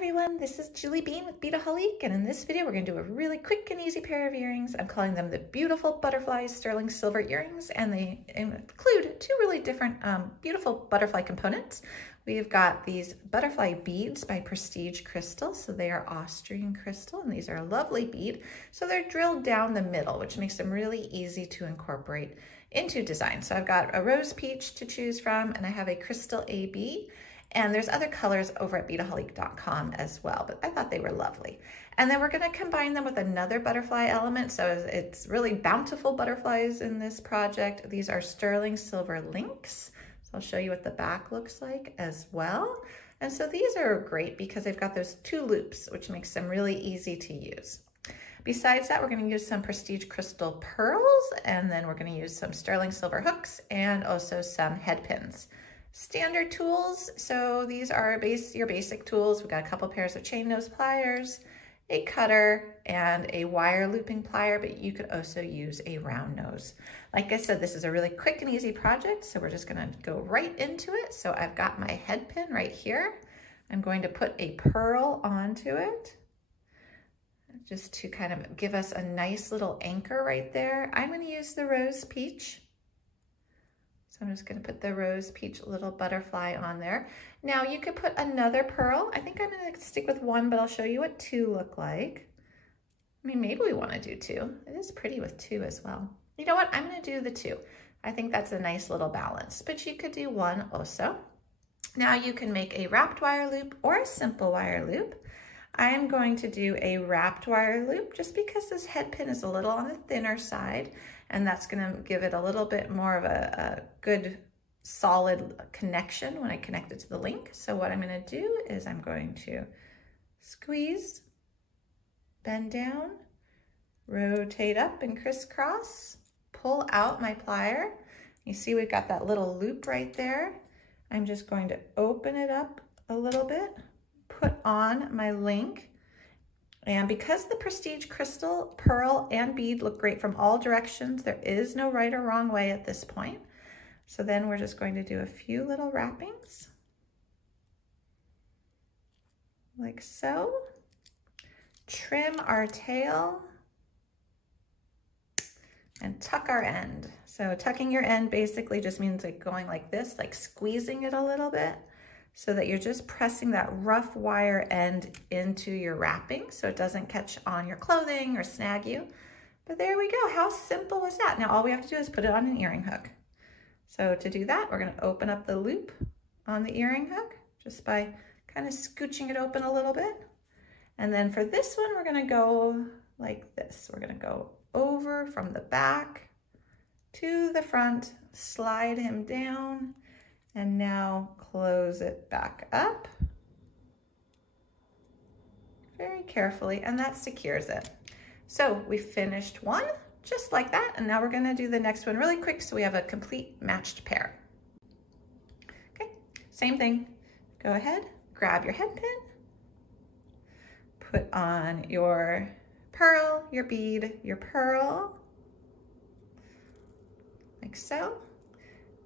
everyone, this is Julie Bean with Beadaholique, and in this video we're going to do a really quick and easy pair of earrings. I'm calling them the Beautiful Butterfly Sterling Silver Earrings, and they include two really different beautiful butterfly components. We've got these butterfly beads by Prestige Crystal, so they are Austrian crystal, and these are a lovely bead. So they're drilled down the middle, which makes them really easy to incorporate into design. So I've got a rose peach to choose from, and I have a crystal AB. And there's other colors over at beadaholique.com as well, but I thought they were lovely. And then we're gonna combine them with another butterfly element. So it's really bountiful butterflies in this project. These are sterling silver links. So I'll show you what the back looks like as well. And so these are great because they've got those two loops, which makes them really easy to use. Besides that, we're gonna use some Prestige Crystal pearls, and then we're gonna use some sterling silver hooks and also some head pins. Standard tools, so these are your basic tools. We've got a couple pairs of chain nose pliers, a cutter, and a wire looping plier, but you could also use a round nose. Like I said, this is a really quick and easy project, so we're just gonna go right into it. So I've got my head pin right here. I'm going to put a pearl onto it, just to kind of give us a nice little anchor right there. I'm gonna use the rose peach. So I'm just gonna put the rose peach little butterfly on there. Now you could put another pearl. I think I'm gonna stick with one, but I'll show you what two look like. I mean, maybe we wanna do two. It is pretty with two as well. You know what, I'm gonna do the two. I think that's a nice little balance, but you could do one also. Now you can make a wrapped wire loop or a simple wire loop. I am going to do a wrapped wire loop just because this head pin is a little on the thinner side, and that's gonna give it a little bit more of a good solid connection when I connect it to the link. So what I'm gonna do is I'm going to squeeze, bend down, rotate up and crisscross, pull out my plier. You see we've got that little loop right there. I'm just going to open it up a little bit, put on my link. And because the Prestige Crystal, pearl, and bead look great from all directions, there is no right or wrong way at this point. So then we're just going to do a few little wrappings, like so. Trim our tail and tuck our end. So tucking your end basically just means like going like this, like squeezing it a little bit, so that you're just pressing that rough wire end into your wrapping so it doesn't catch on your clothing or snag you. But there we go. How simple was that? Now all we have to do is put it on an earring hook. So to do that, we're going to open up the loop on the earring hook just by kind of scooching it open a little bit. And then for this one, we're going to go like this. We're going to go over from the back to the front, slide him down, and now close it back up very carefully, and that secures it. So we finished one just like that, and now we're gonna do the next one really quick so we have a complete matched pair. Okay, same thing. Go ahead, grab your head pin, put on your pearl, your bead, your pearl, like so.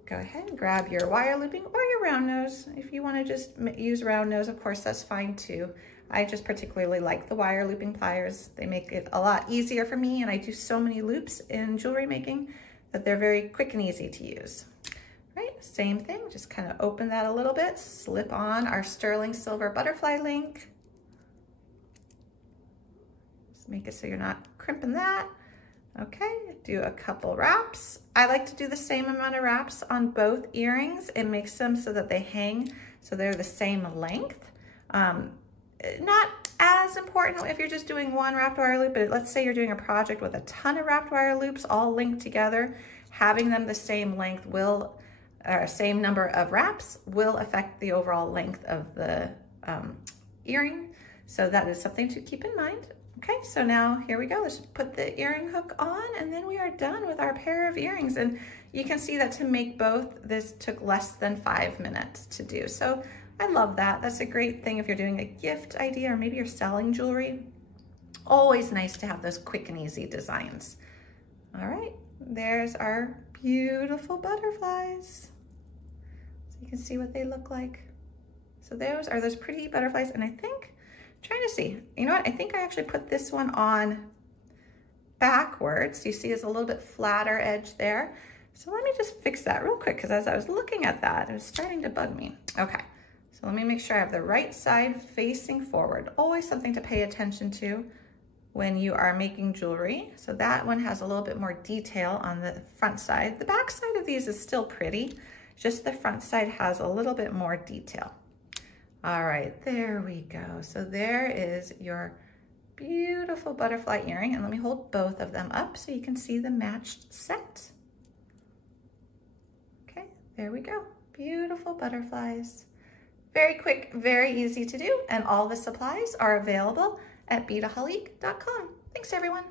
Go ahead and grab your wire looping or your round nose. If you want to just use round nose, of course, that's fine too. I just particularly like the wire looping pliers. They make it a lot easier for me, and I do so many loops in jewelry making that they're very quick and easy to use. Right, same thing, just kind of open that a little bit, slip on our sterling silver butterfly link. Just make it so you're not crimping that. Okay, do a couple wraps. I like to do the same amount of wraps on both earrings. It makes them so that they hang, so they're the same length. Not as important if you're just doing one wrapped wire loop, but let's say you're doing a project with a ton of wrapped wire loops all linked together, having them the same length will, or same number of wraps will affect the overall length of the earring. So that is something to keep in mind. Okay, so now here we go. Let's put the earring hook on, and then we are done with our pair of earrings. And you can see that to make both, this took less than 5 minutes to do. So I love that. That's a great thing if you're doing a gift idea or maybe you're selling jewelry. Always nice to have those quick and easy designs. All right, there's our beautiful butterflies. So you can see what they look like. So those are those pretty butterflies, and I think trying to see. You know what? I think I actually put this one on backwards. You see it's a little bit flatter edge there. So let me just fix that real quick, because as I was looking at that, it was starting to bug me. Okay, so let me make sure I have the right side facing forward. Always something to pay attention to when you are making jewelry. So that one has a little bit more detail on the front side. The back side of these is still pretty, just the front side has a little bit more detail. All right, there we go. So there is your beautiful butterfly earring, and let me hold both of them up so you can see the matched set. Okay, there we go. Beautiful butterflies. Very quick, very easy to do, and all the supplies are available at BeadaHaliq.com. Thanks, everyone.